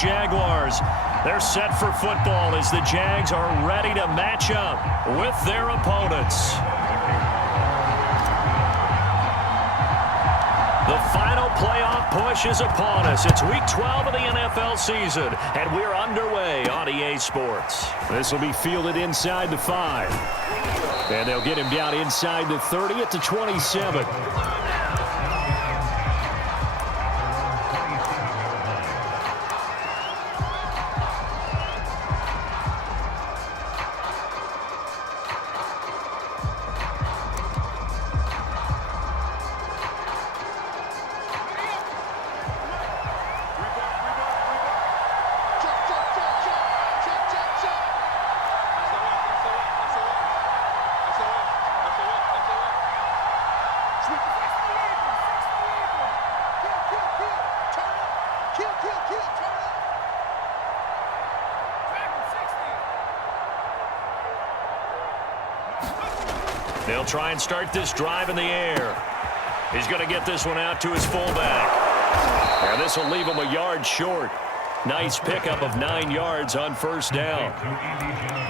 Jaguars. They're set for football as the Jags are ready to match up with their opponents. The final playoff push is upon us. It's Week 12 of the NFL season, and we're underway on EA Sports. This will be fielded inside the 5. And they'll get him down inside the 30 at the 27. They'll try and start this drive in the air. He's going to get this one out to his fullback. And this will leave him a yard short. Nice pickup of 9 yards on first down.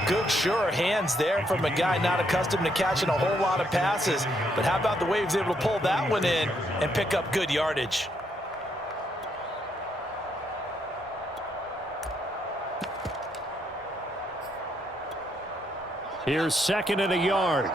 Good, sure hands there from a guy not accustomed to catching a whole lot of passes. But how about the way he was able to pull that one in and pick up good yardage? Here's second and a yard.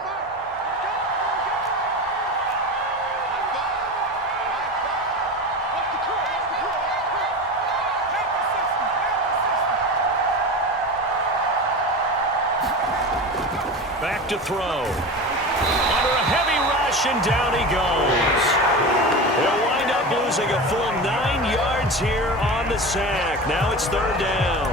Back to throw. Under a heavy rush, and down he goes. They'll wind up losing a full 9 yards here on the sack. Now it's third down.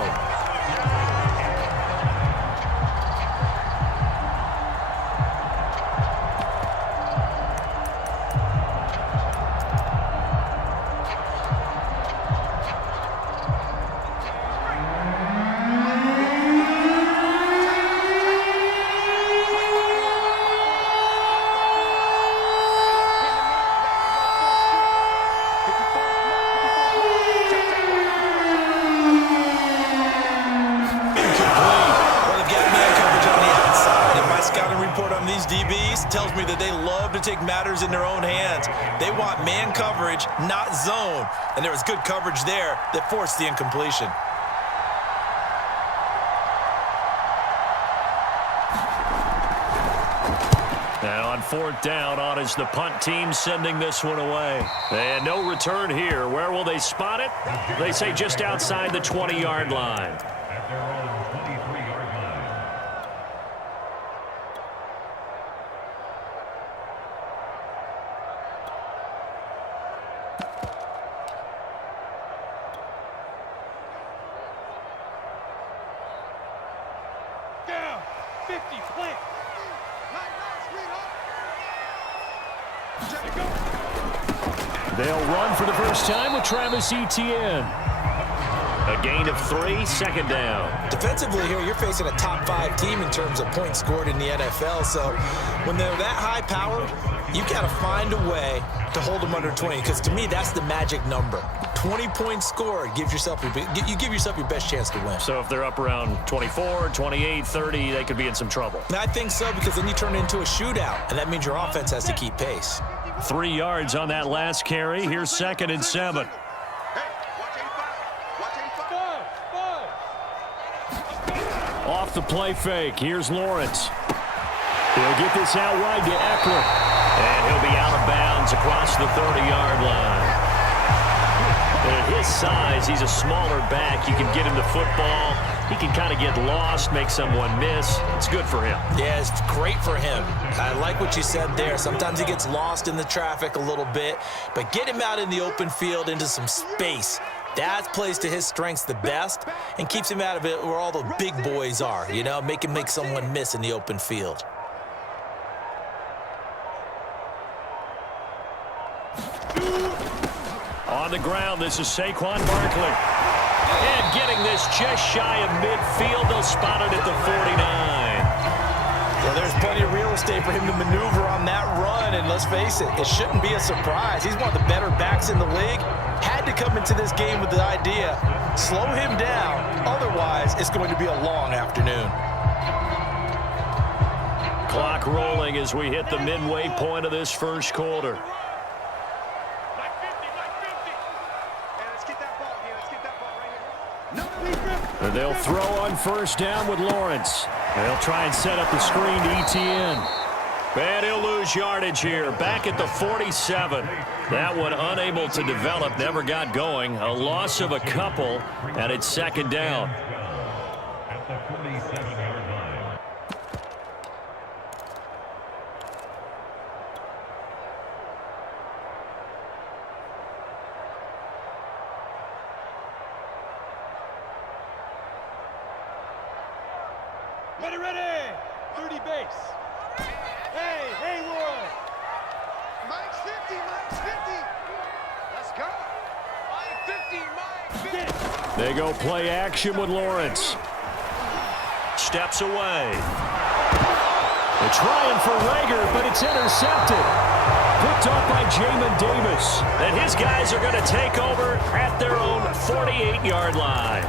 Tells me that they love to take matters in their own hands. They want man coverage, not zone. And there was good coverage there that forced the incompletion. Now on fourth down, on is the punt team sending this one away. And no return here. Where will they spot it? They say just outside the 20-yard line. They'll run for the first time with Travis Etienne. A gain of 3, second down. Defensively here, you're facing a top 5 team in terms of points scored in the NFL. So when they're that high powered, you've got to find a way to hold them under 20. Because to me, that's the magic number. 20 points scored, you give yourself your best chance to win. So if they're up around 24, 28, 30, they could be in some trouble. And I think so, because then you turn it into a shootout, and that means your offense has to keep pace. 3 yards on that last carry. Here's second and 7. Off the play fake. Here's Lawrence. He'll get this out wide to Eckler. And he'll be out of bounds across the 30-yard line. And at his size, he's a smaller back. You can get him the football. He can kind of get lost, make someone miss. It's good for him. Yeah, it's great for him. I like what you said there. Sometimes he gets lost in the traffic a little bit, but get him out in the open field into some space. That plays to his strengths the best and keeps him out of it where all the big boys are, you know, make someone miss in the open field. On the ground, this is Saquon Barkley. And getting this just shy of midfield, they'll spot it at the 49. Well, there's plenty of real real estate for him to maneuver on that run, and let's face it, it shouldn't be a surprise. He's one of the better backs in the league. Had to come into this game with the idea, slow him down, otherwise it's going to be a long afternoon. Clock rolling as we hit the midway point of this first quarter. And they'll throw on first down with Lawrence. They'll try and set up the screen to Etienne. And he'll lose yardage here. Back at the 47. That one unable to develop, never got going. A loss of a couple, and it's second down. At the 47-yard line. Ready, 30 base. Hey, Haywood. Mike's 50, Mike's 50. Let's go. Mike 50, Mike 50. They go play action with Lawrence. Steps away. They're trying for Rager, but it's intercepted. Picked off by Jamin Davis. And his guys are going to take over at their own 48-yard line.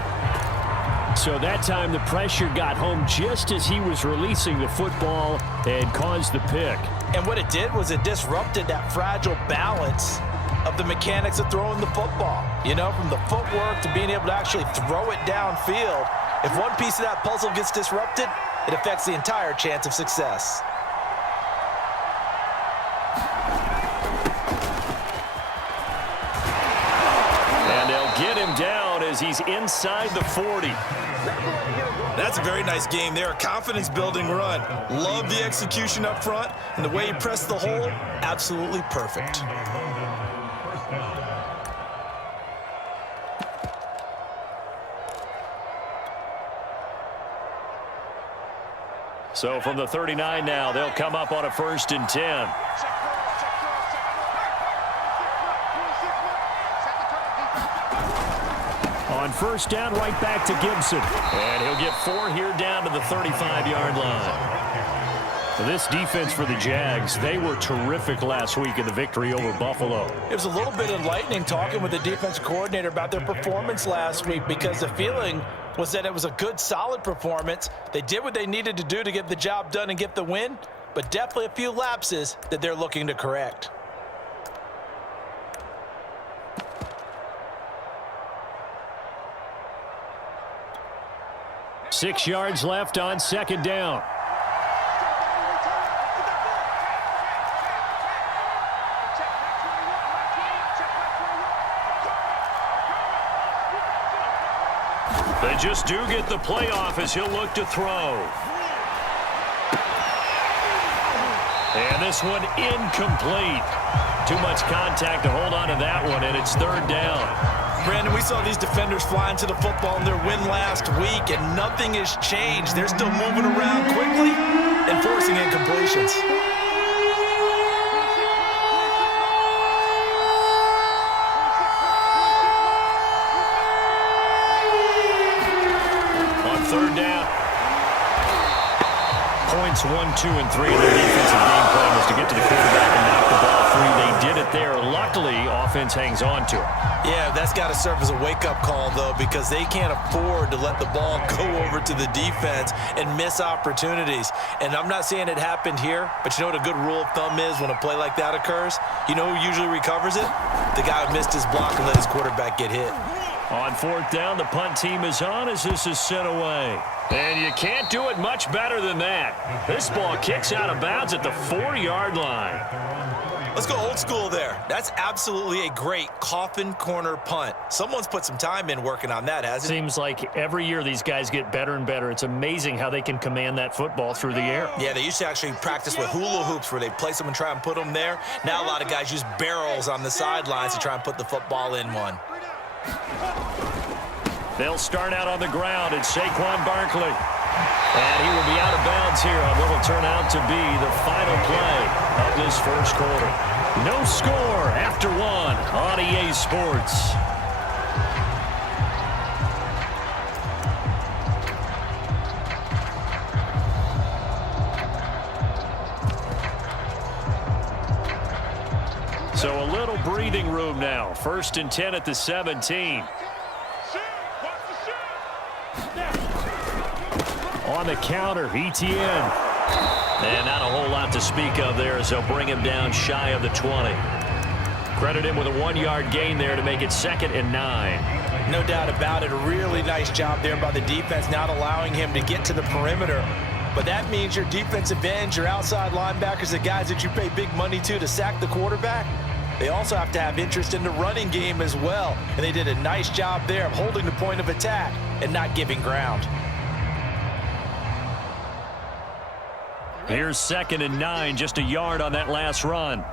So that time the pressure got home just as he was releasing the football and caused the pick. And what it did was it disrupted that fragile balance of the mechanics of throwing the football. You know, from the footwork to being able to actually throw it downfield. If one piece of that puzzle gets disrupted, it affects the entire chance of success. And they'll get him down as he's inside the 40. That's a very nice game there. A confidence-building run. Love the execution up front, and the way he pressed the hole, absolutely perfect. So from the 39 now, they'll come up on a 1st and 10. On first down, right back to Gibson. And he'll get 4 here down to the 35-yard line. This defense for the Jags, they were terrific last week in the victory over Buffalo. It was a little bit enlightening talking with the defense coordinator about their performance last week, because the feeling was that it was a good, solid performance. They did what they needed to do to get the job done and get the win, but definitely a few lapses that they're looking to correct. Six yards left on second down. They just do get the playoff as he'll look to throw. And this one incomplete. Too much contact to hold on to that one, and it's third down. Brandon, we saw these defenders fly into the football in their win last week, and nothing has changed. They're still moving around quickly and forcing incompletions. On third down, points 1, 2, and 3 in their defensive game plan was to get to the quarterback and knock the ball free. They did it there. Luckily, offense hangs on to it. Yeah, that's got to serve as a wake-up call, though, because they can't afford to let the ball go over to the defense and miss opportunities. And I'm not saying it happened here, but you know what a good rule of thumb is when a play like that occurs? You know who usually recovers it? The guy who missed his block and let his quarterback get hit. On fourth down, the punt team is on as this is sent away. And you can't do it much better than that. This ball kicks out of bounds at the 4-yard line. Let's go old school there. That's absolutely a great coffin corner punt. Someone's put some time in working on that, hasn't it? Seems like every year these guys get better and better. It's amazing how they can command that football through the air. Yeah, they used to actually practice with hula hoops where they place them and try and put them there. Now a lot of guys use barrels on the sidelines to try and put the football in one. They'll start out on the ground. It's Saquon Barkley. And he will be out of bounds here on what will turn out to be the final play of this first quarter. No score after one on EA Sports. So a little breathing room now. 1st and 10 at the 17. On the counter, ETN. And not a whole lot to speak of there as they'll bring him down shy of the 20. Credit him with a 1-yard gain there to make it 2nd and 9. No doubt about it. A really nice job there by the defense, not allowing him to get to the perimeter. But that means your defensive ends, your outside linebackers, the guys that you pay big money to sack the quarterback, they also have to have interest in the running game as well. And they did a nice job there of holding the point of attack and not giving ground. Here's 2nd and 9, just a yard on that last run.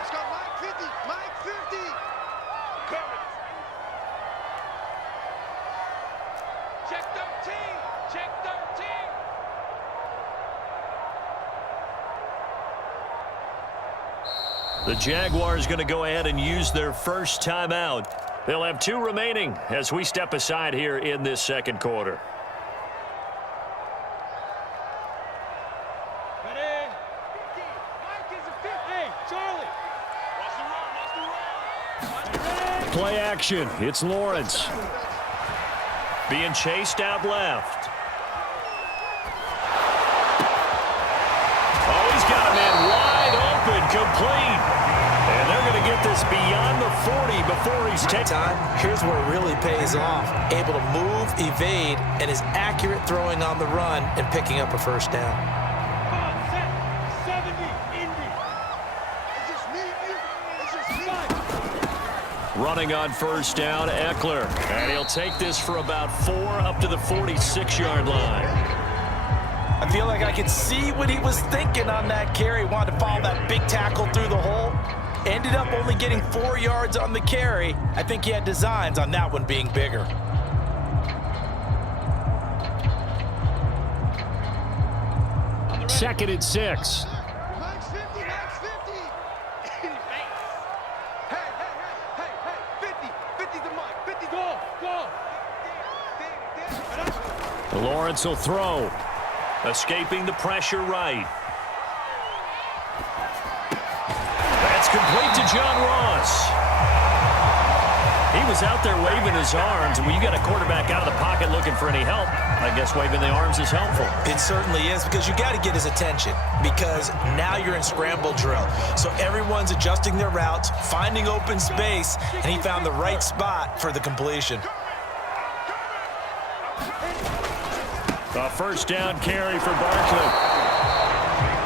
Let's go, Mike 50, Mike 50. Coming. Check 13, check 13. The Jaguars going to go ahead and use their first timeout. They'll have 2 remaining as we step aside here in this 2nd quarter. Play action. It's Lawrence. Being chased out left. Oh, he's got a man wide open, complete. And they're going to get this beyond the 40 before he's taken. Here's where it really pays off. Able to move, evade, and is accurate throwing on the run and picking up a first down. Come on, set. 70, Indy. It's just me and you. It's just me. Running on first down, Eckler. And he'll take this for about 4 up to the 46-yard line. I feel like I could see what he was thinking on that carry. Wanted to follow that big tackle through the hole. Ended up only getting 4 yards on the carry. I think he had designs on that one being bigger. Second and 6. Max 50, Max 50. Hey, 50. 50's the mic. 50's go. Lawrence will throw. Escaping the pressure right. That's complete to John Ross. He was out there waving his arms, and when you got a quarterback out of the pocket looking for any help, I guess waving the arms is helpful. It certainly is, because you got to get his attention, because now you're in scramble drill. So everyone's adjusting their routes, finding open space, and he found the right spot for the completion. A first down carry for Barkley.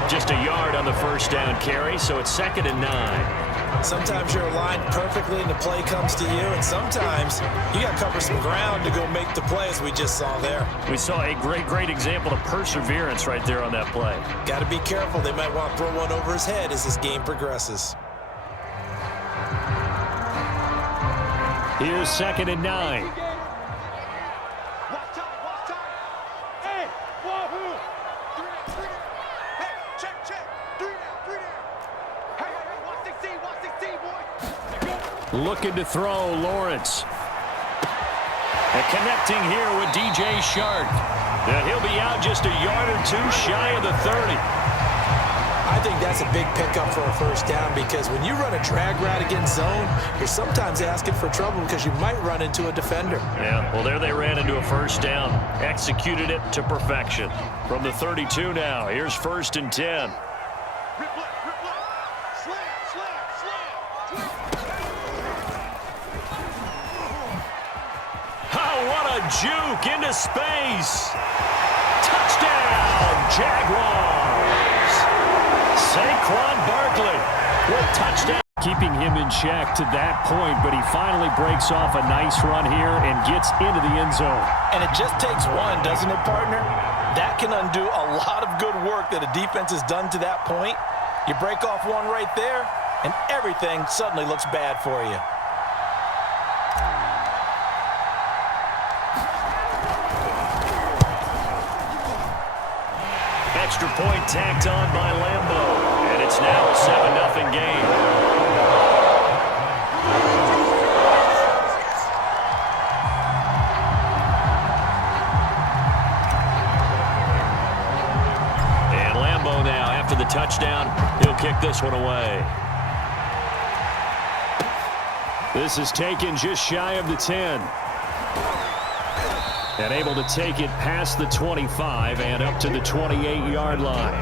Just a yard on the first down carry, so it's 2nd and 9. Sometimes you're aligned perfectly and the play comes to you, and sometimes you got to cover some ground to go make the play, as we just saw there. We saw a great example of perseverance right there on that play. Got to be careful. They might want to throw one over his head as this game progresses. Here's 2nd and 9. Looking to throw, Lawrence. And connecting here with DJ Shark. And he'll be out just a yard or 2 shy of the 30. I think that's a big pickup for a first down, because when you run a drag route against zone, you're sometimes asking for trouble because you might run into a defender. Yeah, well, there they ran into a first down. Executed it to perfection. From the 32 now, here's 1st and 10. Juke into space. Touchdown, Jaguars. Saquon Barkley with touchdown. Keeping him in check to that point, but he finally breaks off a nice run here and gets into the end zone. And it just takes one, doesn't it, partner? That can undo a lot of good work that a defense has done to that point. You break off one right there, and everything suddenly looks bad for you. Extra point tacked on by Lambeau, and it's now a 7-0 game. And Lambeau now, after the touchdown. He'll kick this one away. This is taken just shy of the 10. And able to take it past the 25 and up to the 28-yard line.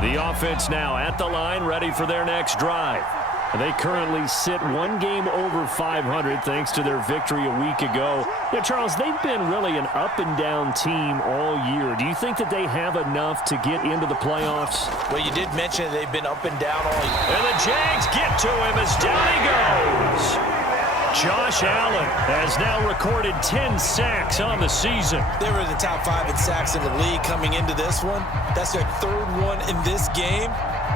The offense now at the line, ready for their next drive. They currently sit one game over 500 thanks to their victory a week ago. Yeah, Charles, they've been really an up-and-down team all year. Do you think that they have enough to get into the playoffs? Well, you did mention they've been up and down all year. And the Jags get to him as down he goes. Josh Allen has now recorded 10 sacks on the season. They were the top 5 in sacks in the league coming into this one. That's their 3rd one in this game.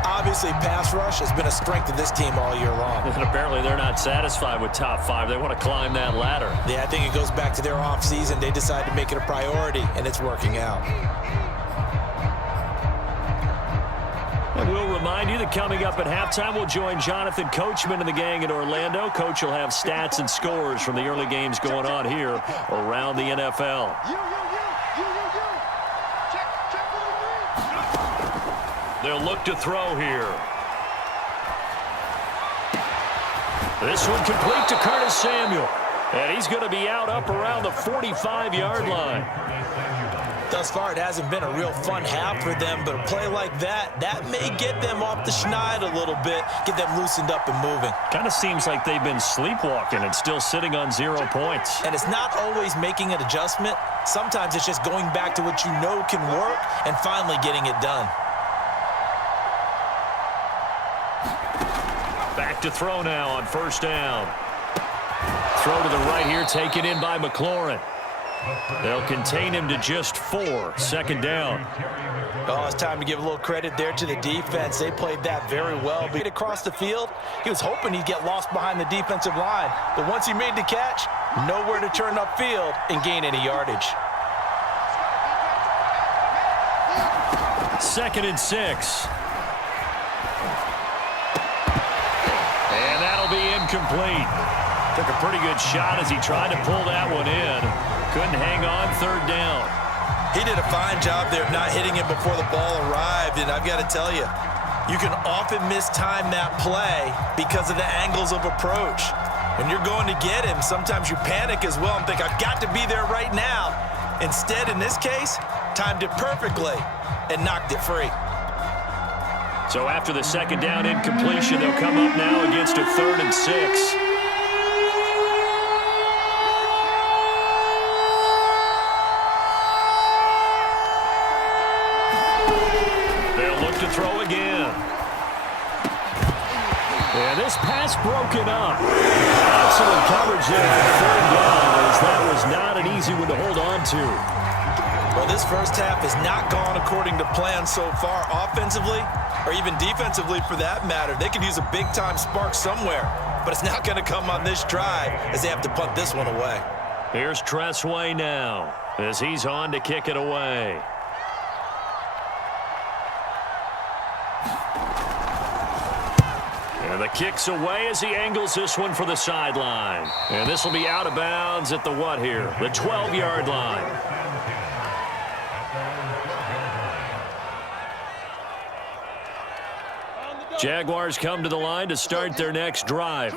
Obviously, pass rush has been a strength of this team all year long. And apparently they're not satisfied with top 5. They want to climb that ladder. Yeah, I think it goes back to their offseason. They decided to make it a priority, and it's working out. And we'll remind you that coming up at halftime, we'll join Jonathan Coachman and the gang in Orlando. Coach will have stats and scores from the early games going on here around the NFL. They'll look to throw here. This one complete to Curtis Samuel. And he's going to be out up around the 45-yard line. Thus far, it hasn't been a real fun half for them, but a play like that may get them off the schneid a little bit, get them loosened up and moving. Kind of seems like they've been sleepwalking and still sitting on 0 points. And it's not always making an adjustment. Sometimes it's just going back to what you know can work and finally getting it done. Back to throw now on 1st down. Throw to the right here, taken in by McLaurin. They'll contain him to just 4. 2nd down. Oh, it's time to give a little credit there to the defense. They played that very well. But across the field, he was hoping he'd get lost behind the defensive line. But once he made the catch, nowhere to turn upfield and gain any yardage. 2nd and 6. And that'll be incomplete. Took a pretty good shot as he tried to pull that one in. Couldn't hang on. 3rd down. He did a fine job there of not hitting it before the ball arrived. And I've got to tell you, you can often mistime that play because of the angles of approach. When you're going to get him, sometimes you panic as well and think, I've got to be there right now. Instead, in this case, timed it perfectly and knocked it free. So after the 2nd down incompletion, they'll come up now against a 3rd and 6. To throw again. And this pass broken up. Excellent coverage there for 3rd down, as that was not an easy one to hold on to. Well, this first half has not gone according to plan so far offensively or even defensively for that matter. They could use a big-time spark somewhere, but it's not going to come on this drive as they have to punt this one away. Here's Tressway now as he's on to kick it away. And the kick's away as he angles this one for the sideline. And this will be out of bounds at the what here? The 12-yard line. Jaguars come to the line to start their next drive.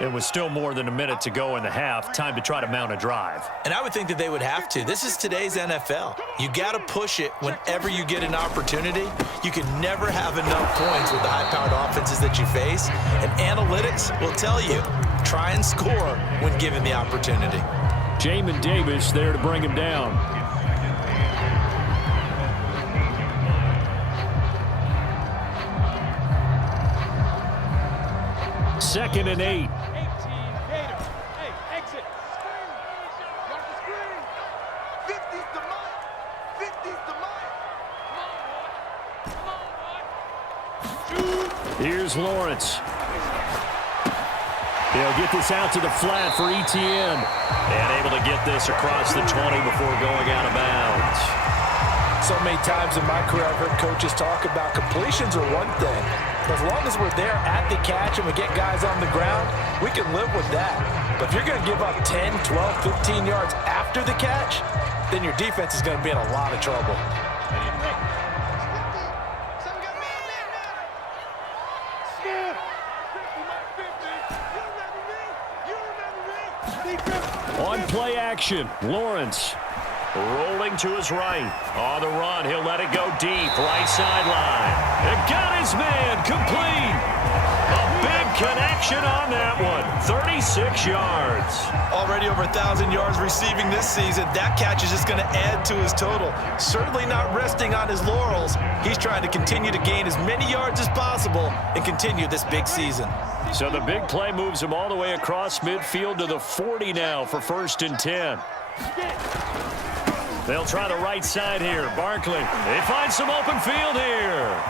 It was still more than a minute to go in the half. Time to try to mount a drive. And I would think that they would have to. This is today's NFL. You got to push it whenever you get an opportunity. You can never have enough points with the high-powered offenses that you face. And analytics will tell you, try and score when given the opportunity. Jamin Davis there to bring him down. Second and 8. Here's Lawrence. He'll get this out to the flat for Etienne. And able to get this across the 20 before going out of bounds. So many times in my career I've heard coaches talk about completions are one thing. As long as we're there at the catch and we get guys on the ground, we can live with that. But if you're going to give up 10, 12, 15 yards after the catch, then your defense is going to be in a lot of trouble. On play action, Lawrence rolling to his right. On the run, he'll let it go deep, right sideline. It got his man, complete. A big connection on that one, 36 yards. Already over 1,000 yards receiving this season. That catch is just going to add to his total. Certainly not resting on his laurels. He's trying to continue to gain as many yards as possible and continue this big season. So the big play moves him all the way across midfield to the 40 now for 1st and 10. They'll try the right side here. Barkley, they find some open field here.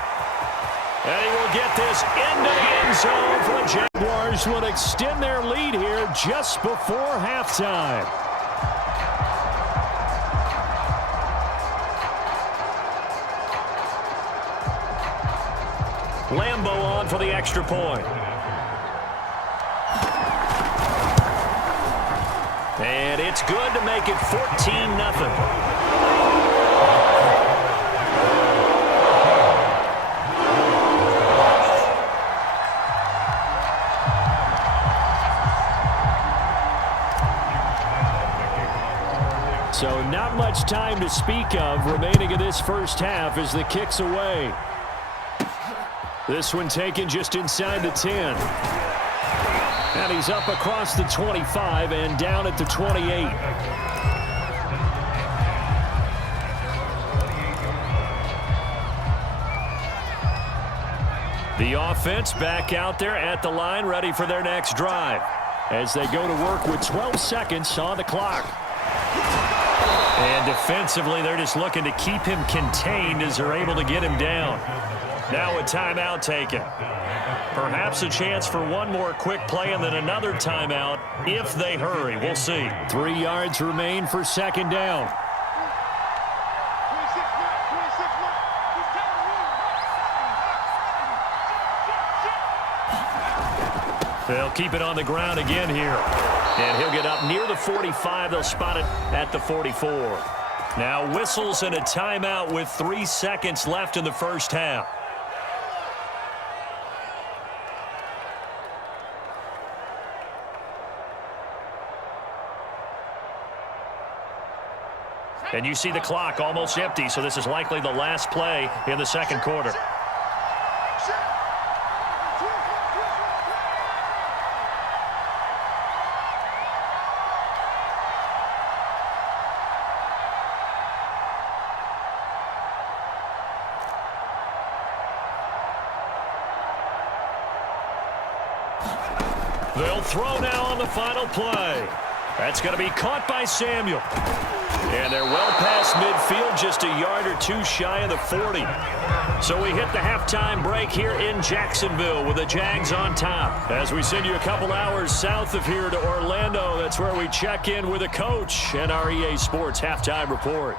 And he will get this into the end zone for the Jaguars. Will extend their lead here just before halftime. Lambeau on for the extra point. And it's good to make it 14-0. So not much time to speak of remaining in this first half as the kick's away. This one taken just inside the 10. And he's up across the 25 and down at the 28. The offense back out there at the line, ready for their next drive as they go to work with 12 seconds on the clock. And defensively, they're just looking to keep him contained as they're able to get him down. Now a timeout taken. Perhaps a chance for one more quick play and then another timeout if they hurry. We'll see. 3 yards remain for 2nd down. They'll keep it on the ground again here. And he'll get up near the 45. They'll spot it at the 44. Now whistles and a timeout with 3 seconds left in the first half. And you see the clock almost empty, so this is likely the last play in the second quarter. They'll throw now on the final play. That's going to be caught by Samuel. And they're well past midfield, just a yard or two shy of the 40. So we hit the halftime break here in Jacksonville with the Jags on top. As we send you a couple hours south of here to Orlando, that's where we check in with a coach and our EA Sports halftime report.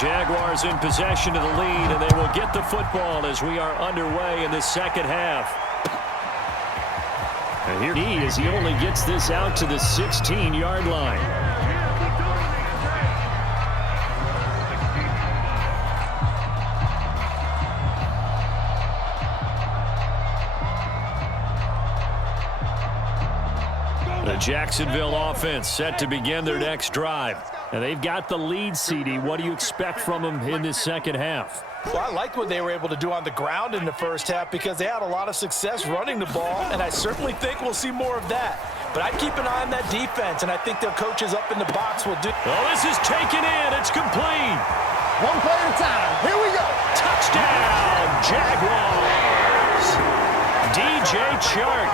Jaguars in possession of the lead, and they will get the football as we are underway in the second half. And here he is. He only gets this out to the 16-yard line. The Jacksonville offense set to begin their next drive. And they've got the lead, CD. What do you expect from them in this second half? Well, I like what they were able to do on the ground in the first half because they had a lot of success running the ball, and I certainly think we'll see more of that. But I'd keep an eye on that defense, and I think their coaches up in the box will do. Oh, this is taken in. It's complete. One play at a time. Here we go. Touchdown, Jaguars. DJ Chark,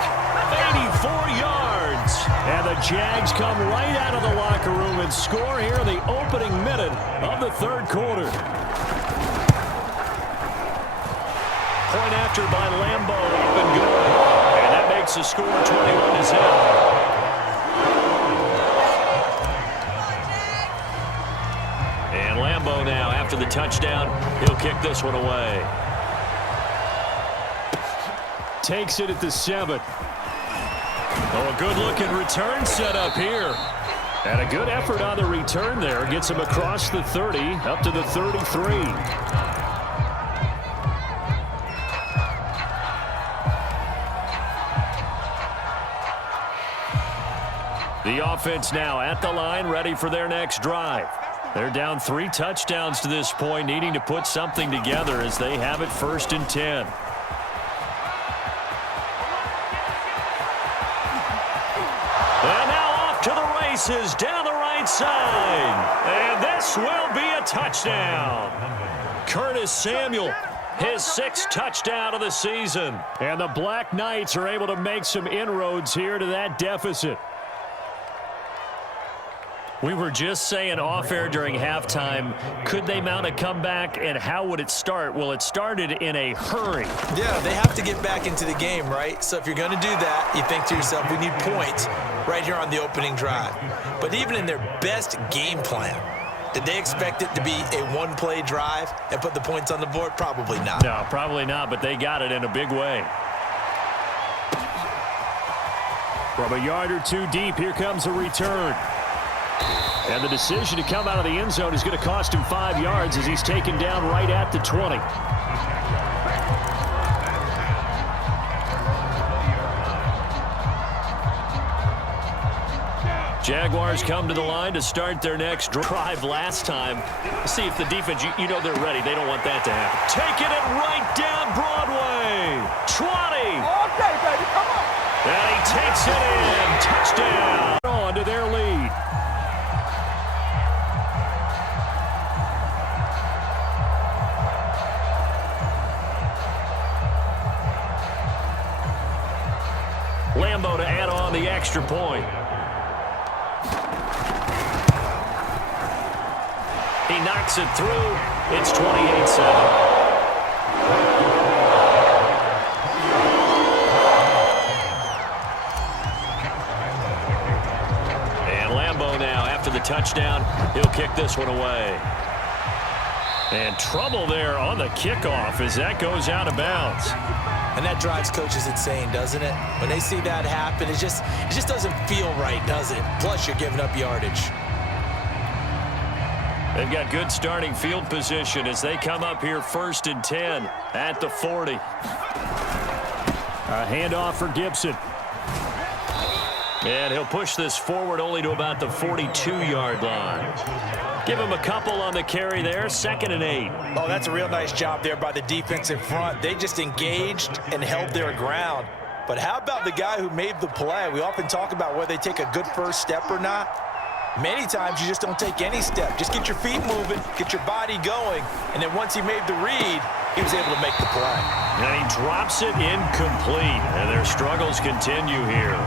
84 yards. And the Jags come right out of the locker room and score here in the opening minute of the third quarter. point after by Lambo up and good. And that makes the score 21-0. And Lambo now, after the touchdown, he'll kick this one away. Takes it at the 7. Oh, a good-looking return set up here. And a good effort on the return there. Gets him across the 30, up to the 33. The offense now at the line, ready for their next drive. They're down 3 touchdowns to this point, needing to put something together as they have it 1st and 10. And now off to the races down the right side. And this will be a touchdown. Curtis Samuel, his 6th touchdown of the season. And the Black Knights are able to make some inroads here to that deficit. We were just saying off-air during halftime, could they mount a comeback, and how would it start? Well, it started in a hurry. Yeah, they have to get back into the game, right? So if you're going to do that, you think to yourself, we need points right here on the opening drive. But even in their best game plan, did they expect it to be a one-play drive and put the points on the board? Probably not. No, probably not, but they got it in a big way. From a yard or 2 deep, here comes a return. And the decision to come out of the end zone is going to cost him 5 yards as he's taken down right at the 20. Jaguars come to the line to start their next drive last time. See if the defense, you know they're ready. They don't want that to happen. Taking it right down Broadway. 20. All day, baby. Come on. And he takes it in. Touchdown. On to their lead. Lambo to add on the extra point. He knocks it through. It's 28-7. And Lambo now, after the touchdown, he'll kick this one away. And trouble there on the kickoff as that goes out of bounds. And that drives coaches insane, doesn't it? When they see that happen, it just doesn't feel right, does it? Plus, you're giving up yardage. They've got good starting field position as they come up here 1st and 10 at the 40. A handoff for Gibson. And he'll push this forward only to about the 42-yard line. Give him a couple on the carry there, 2nd and 8. Oh, that's a real nice job there by the defense in front. They just engaged and held their ground. But how about the guy who made the play? We often talk about whether they take a good first step or not. Many times you just don't take any step. Just get your feet moving, get your body going, and then once he made the read, he was able to make the play. And he drops it incomplete, and their struggles continue here.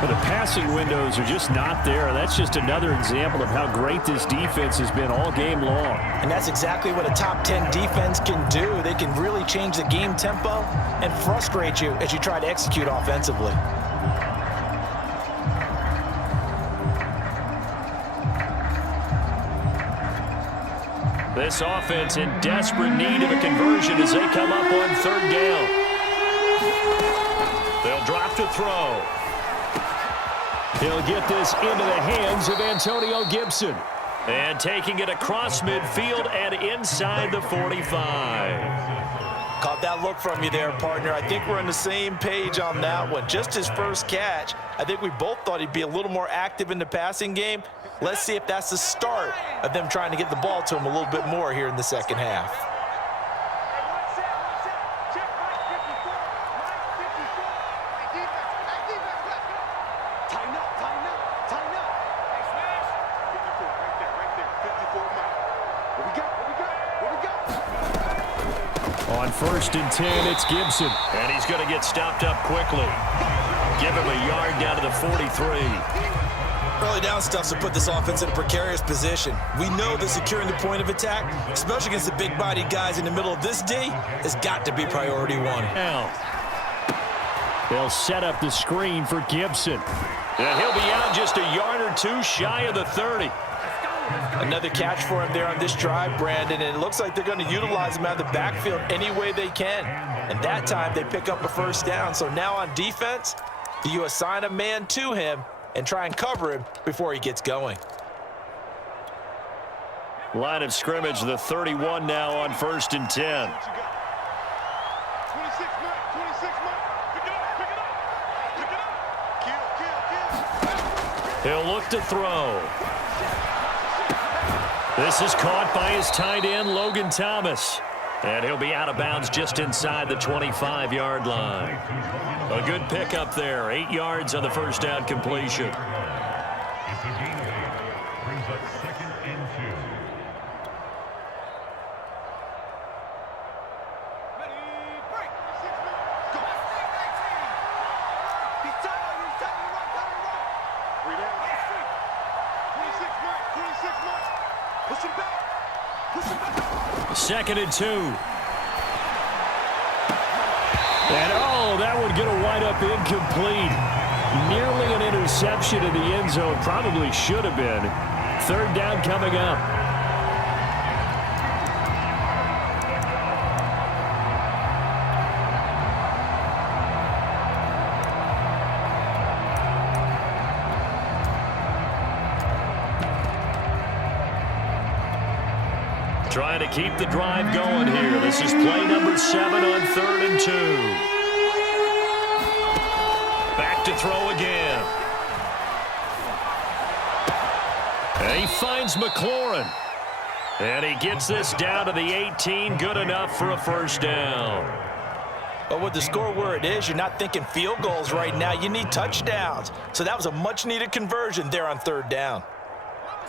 But the passing windows are just not there. That's just another example of how great this defense has been all game long. And that's exactly what a top 10 defense can do. They can really change the game tempo and frustrate you as you try to execute offensively. This offense in desperate need of a conversion as they come up on 3rd down. They'll drop to throw. He'll get this into the hands of Antonio Gibson. And taking it across midfield and inside the 45. Caught that look from you there, partner. I think we're on the same page on that one. Just his first catch, I think we both thought he'd be a little more active in the passing game. Let's see if that's the start of them trying to get the ball to him a little bit more here in the second half. On 1st and 10, it's Gibson. And he's going to get stopped up quickly. Give him a yard down to the 43. Early down stuff to put this offense in a precarious position. We know that securing the point of attack, especially against the big-bodied guys in the middle of this D, has got to be priority one. Now, they'll set up the screen for Gibson. And he'll be out just a yard or two shy of the 30. Another catch for him there on this drive, Brandon, and it looks like they're going to utilize him out of the backfield any way they can. And that time they pick up a first down. So now on defense, do you assign a man to him and try and cover him before he gets going? Line of scrimmage, the 31 now on 1st and 10. 26 man, 26 man. Pick it up, pick it up, pick it up. Kill. He'll look to throw. This is caught by his tight end, Logan Thomas. And he'll be out of bounds just inside the 25-yard line. A good pickup there, 8 yards on the first down completion. It's a gain of 8. Brings up 2nd and 2. Ready, break. 6 man. Go. He's telling you right. 3 down. 26 man, 26 man. Push him back. Push him back. 2nd and 2. And that would get a wide up incomplete. Nearly an interception in the end zone. Probably should have been. 3rd down coming up. Trying to keep the drive going here. This is play number 7 on 3rd and 2. Back to throw again. And he finds McLaurin. And he gets this down to the 18. Good enough for a first down. But with the score where it is, you're not thinking field goals right now. You need touchdowns. So that was a much-needed conversion there on 3rd down.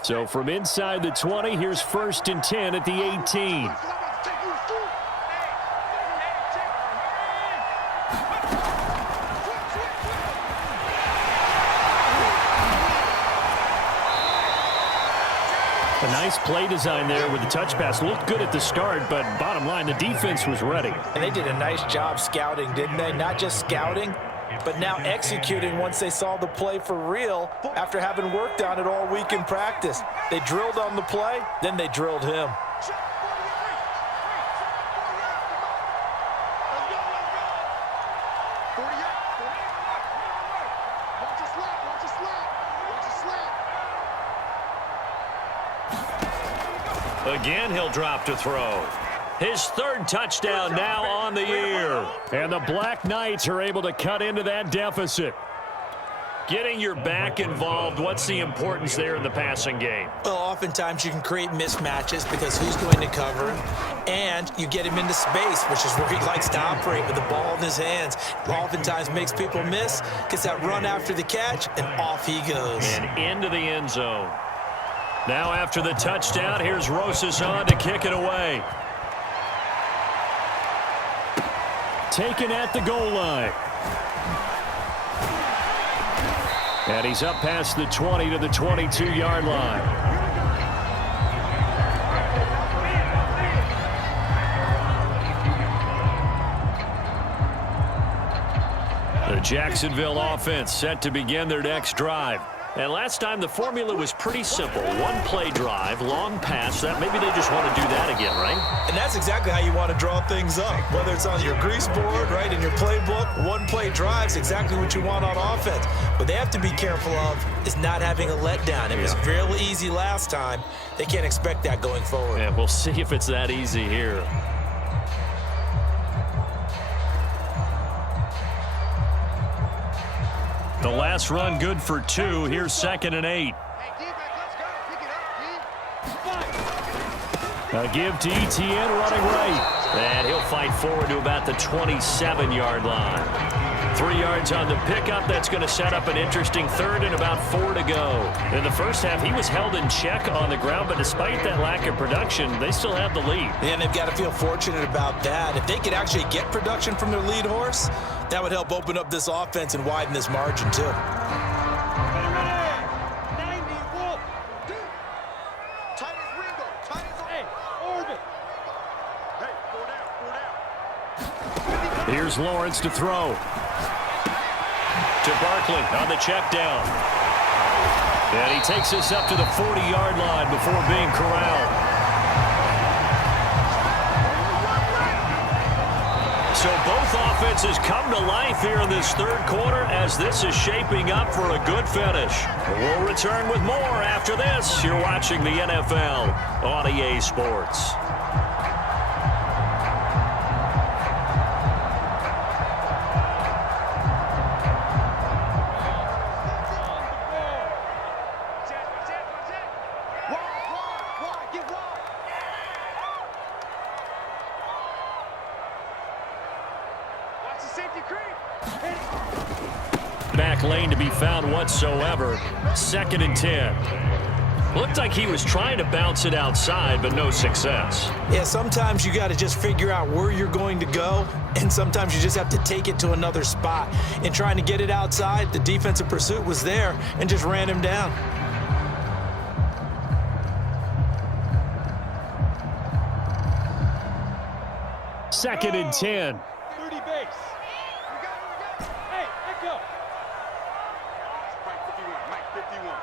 So from inside the 20, here's 1st and 10 at the 18. A nice play design there with the touch pass. Looked good at the start, but bottom line, the defense was ready. And they did a nice job scouting, didn't they? Not just scouting, but now executing once they saw the play for real after having worked on it all week in practice. They drilled on the play, then they drilled him. Again, he'll drop to throw. His 3rd touchdown now on the year. And the Black Knights are able to cut into that deficit. Getting your back involved, what's the importance there in the passing game? Well, oftentimes you can create mismatches because who's going to cover him? And you get him into space, which is where he likes to operate with the ball in his hands. Oftentimes makes people miss, gets that run after the catch, and off he goes. And into the end zone. Now after the touchdown, here's Rosas on to kick it away. Taken at the goal line. And he's up past the 20 to the 22-yard line. The Jacksonville offense set to begin their next drive. And last time the formula was pretty simple. 1 play drive, long pass. That maybe they just want to do that again, right? And that's exactly how you want to draw things up. Whether it's on your grease board, right, in your playbook, 1 play drive is exactly what you want on offense. What they have to be careful of is not having a letdown. It was fairly easy last time. They can't expect that going forward. Yeah, we'll see if it's that easy here. The last run good for 2. Here's 2nd and 8. A give to Etienne running right. And he'll fight forward to about the 27-yard line. 3 yards on the pickup. That's going to set up an interesting 3rd and about 4 to go. In the first half, he was held in check on the ground, but despite that lack of production, they still have the lead. And they've got to feel fortunate about that. If they could actually get production from their lead horse, that would help open up this offense and widen this margin too. Here's Lawrence to throw. To Barkley on the check down. And he takes us up to the 40-yard line before being corralled. So both offenses come to life here in this third quarter as this is shaping up for a good finish. We'll return with more after this. You're watching the NFL on EA Sports. Back lane to be found whatsoever. 2nd and 10. Looked like he was trying to bounce it outside, but no success. Yeah, sometimes you got to just figure out where you're going to go, and sometimes you just have to take it to another spot. In trying to get it outside, the defensive pursuit was there and just ran him down. Second and 10. 30 base. Hey, let go. Mike 51.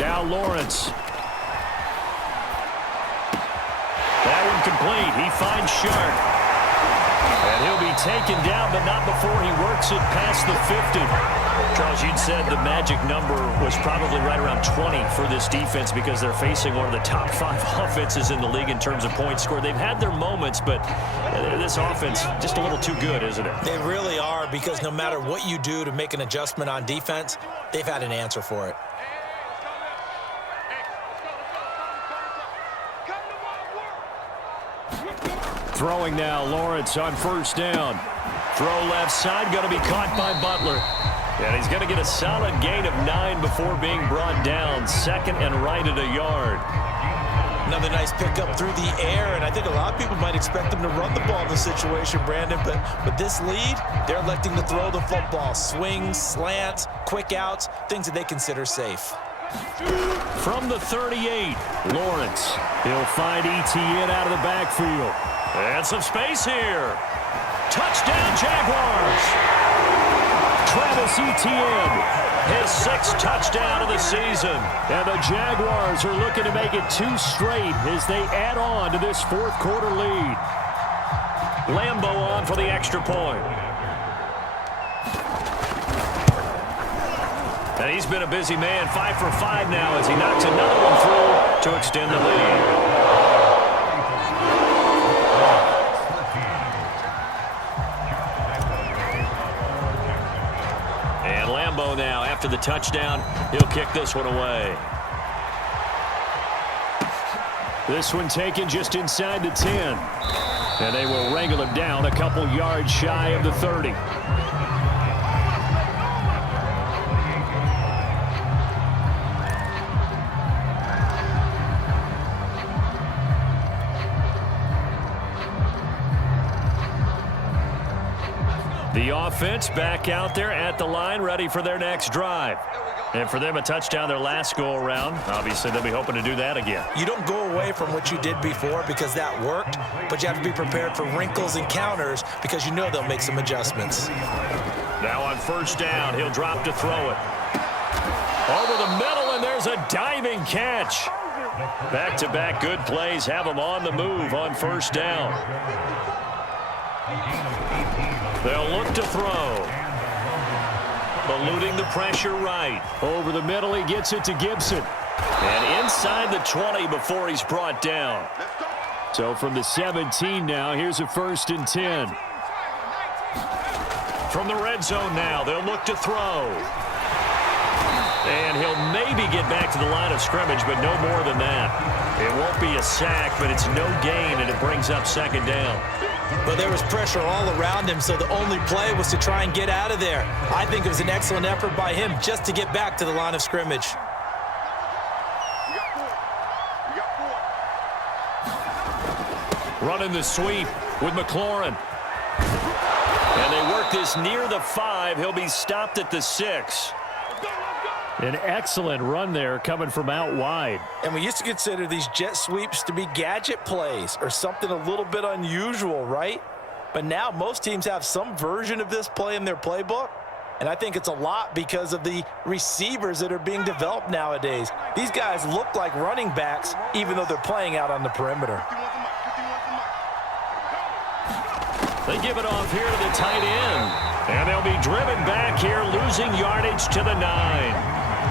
Now Lawrence. That one complete. He finds Sharp. And he'll be taken down, but not before he works it past the 50. Charles, you'd said the magic number was probably right around 20 for this defense because they're facing one of the top 5 offenses in the league in terms of points scored. They've had their moments, but this offense just a little too good, isn't it? They really are, because no matter what you do to make an adjustment on defense, they've had an answer for it. Throwing now, Lawrence on first down. Throw left side, going to be caught by Butler. And he's going to get a solid gain of 9 before being brought down. 2nd and right at a yard. Another nice pickup through the air, and I think a lot of people might expect him to run the ball in this situation, Brandon, but with this lead, they're electing to throw the football. Swings, slants, quick outs, things that they consider safe. From the 38, Lawrence. He'll find Etienne out of the backfield. And some space here. Touchdown, Jaguars. Travis Etienne, his 6th touchdown of the season. And the Jaguars are looking to make it 2 straight as they add on to this 4th quarter lead. Lambo on for the extra point. And he's been a busy man, 5 for 5 now as he knocks another one through to extend the lead. And Lambo now, after the touchdown, he'll kick this one away. This one taken just inside the 10. And they will wrangle him down a couple yards shy of the 30. The offense back out there at the line, ready for their next drive. And for them, a touchdown their last go-around. Obviously, they'll be hoping to do that again. You don't go away from what you did before because that worked, but you have to be prepared for wrinkles and counters because you know they'll make some adjustments. Now on first down, he'll drop to throw it. Over the middle, and there's a diving catch. Back-to-back good plays have them on the move on first down. They'll look to throw. Eluding the pressure right. Over the middle, he gets it to Gibson. And inside the 20 before he's brought down. So from the 17 now, here's a 1st and 10. From the red zone now, they'll look to throw. And he'll maybe get back to the line of scrimmage, but no more than that. It won't be a sack, but it's no gain, and it brings up 2nd down. But there was pressure all around him, so the only play was to try and get out of there. I think it was an excellent effort by him just to get back to the line of scrimmage. Running the sweep with McLaurin. And they work this near the 5. He'll be stopped at the 6. An excellent run there coming from out wide. And we used to consider these jet sweeps to be gadget plays or something a little bit unusual, right? but now most teams have some version of this play in their playbook. And I think it's a lot because of the receivers that are being developed nowadays. These guys look like running backs, even though they're playing out on the perimeter. They give it off here to the tight end. And they'll be driven back here, losing yardage to the 9.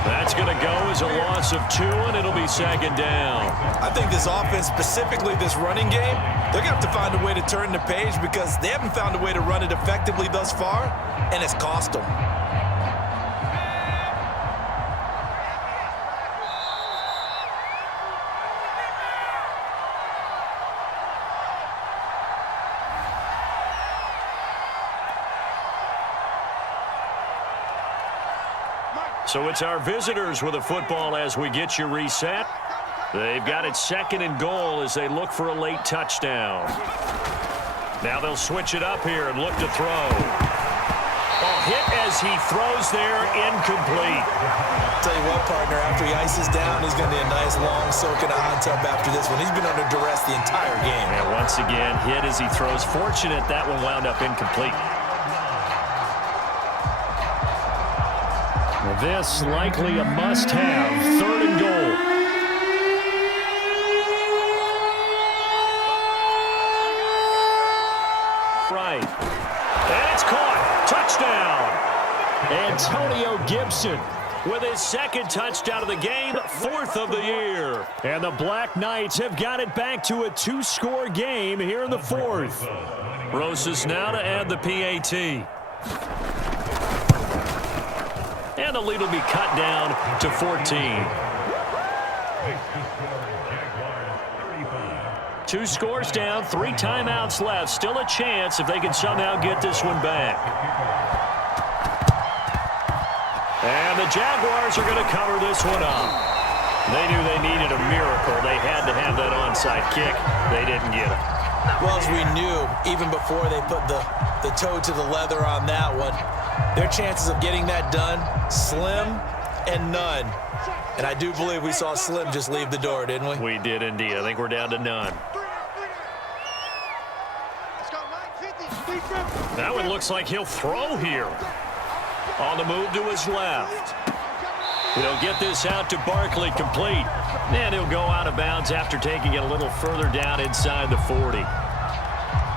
That's going to go as a loss of 2, and it'll be second down. I think this offense, specifically this running game, they're going to have to find a way to turn the page because they haven't found a way to run it effectively thus far, and it's cost them. So it's our visitors with a football as we get you reset. They've got it second and goal as they look for a late touchdown. Now they'll switch it up here and look to throw. Oh, hit as he throws there, incomplete. Tell you what, partner, after he ices down, he's going to need a nice long soak in a hot tub after this one. He's been under duress the entire game. And once again, hit as he throws. Fortunate that one wound up incomplete. This likely a must-have. Third and goal. Right. And it's caught. Touchdown. Antonio Gibson with his second touchdown of the game, 4th of the year. And the Black Knights have got it back to a 2-score game here in the 4th. Rosas now to add the PAT. And the lead will be cut down to 14. 2 scores down, 3 timeouts left. Still a chance if they can somehow get this one back. And the Jaguars are going to cover this one up. They knew they needed a miracle. They had to have that onside kick. They didn't get it. Well, as we knew, even before they put the toe to the leather on that one, their chances of getting that done, slim and none. And I do believe we saw Slim just leave the door, didn't we? We did indeed. I think we're down to none. That one looks like he'll throw here. On the move to his left. He'll get this out to Barkley, complete. And he'll go out of bounds after taking it a little further down inside the 40.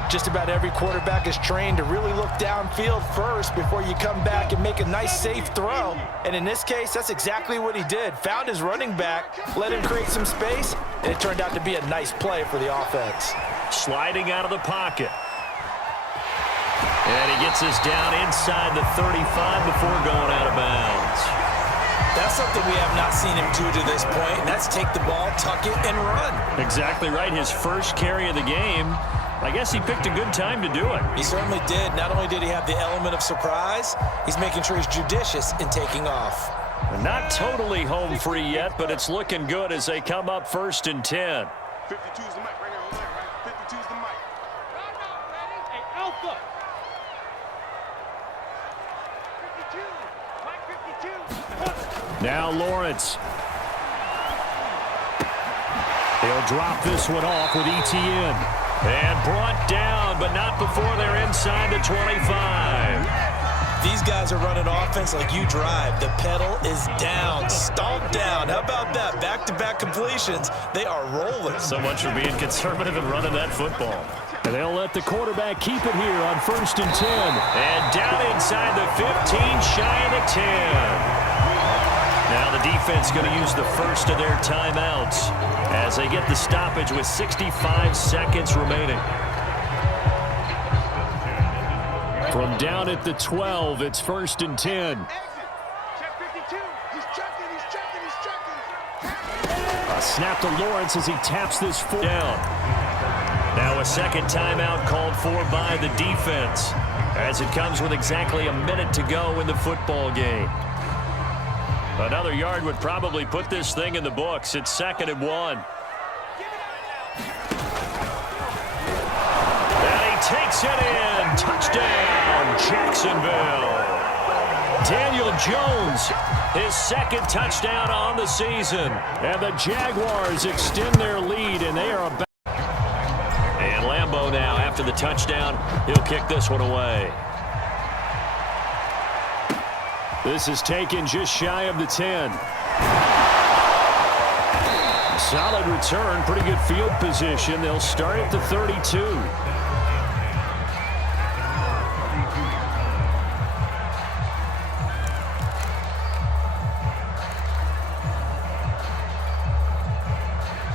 Just about every quarterback is trained to really look downfield first before you come back and make a nice, safe throw. And in this case, that's exactly what he did. Found his running back, let him create some space, and it turned out to be a nice play for the offense. Sliding out of the pocket. And he gets us down inside the 35 before going out of bounds. That's something we have not seen him do to this point, and that's take the ball, tuck it, and run. Exactly right. His first carry of the game. I guess he picked a good time to do it. He certainly did. Not only did he have the element of surprise, he's making sure he's judicious in taking off. Not totally home free yet, but it's looking good as they come up 1st and 10. 52's the mic right here on there, right? 52's the mic. Hey, Alpha. 52. Mike 52. Now Lawrence. He'll drop this one off with ETN. And brought down, but not before they're inside the 25. These guys are running offense like you drive. The pedal is down, stomped down. How about that? Back-to-back completions. They are rolling. So much for being conservative and running that football. And they'll let the quarterback keep it here on 1st and 10. And down inside the 15, shy of the 10. Now the defense going to use the first of their timeouts as they get the stoppage with 65 seconds remaining. From down at the 12, it's 1st and 10. Check 52. He's checking. A snap to Lawrence as he taps this down. Now a second timeout called for by the defense as it comes with exactly a minute to go in the football game. Another yard would probably put this thing in the books. It's 2nd and 1. And he takes it in. Touchdown, Jacksonville. Daniel Jones, his 2nd touchdown on the season. And the Jaguars extend their lead, and they are about. And Lambeau go now. After the touchdown, he'll kick this one away. This is taken just shy of the 10. Solid return, pretty good field position. They'll start at the 32.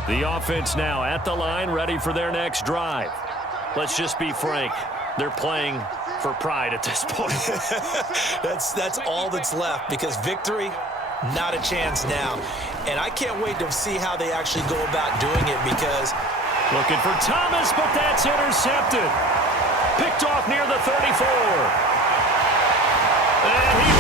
The offense now at the line, ready for their next drive. Let's just be frank. They're playing for pride at this point. That's all that's left, because victory, not a chance now. And I can't wait to see how they actually go about doing it, because looking for Thomas, but that's intercepted. Picked off near the 34. And he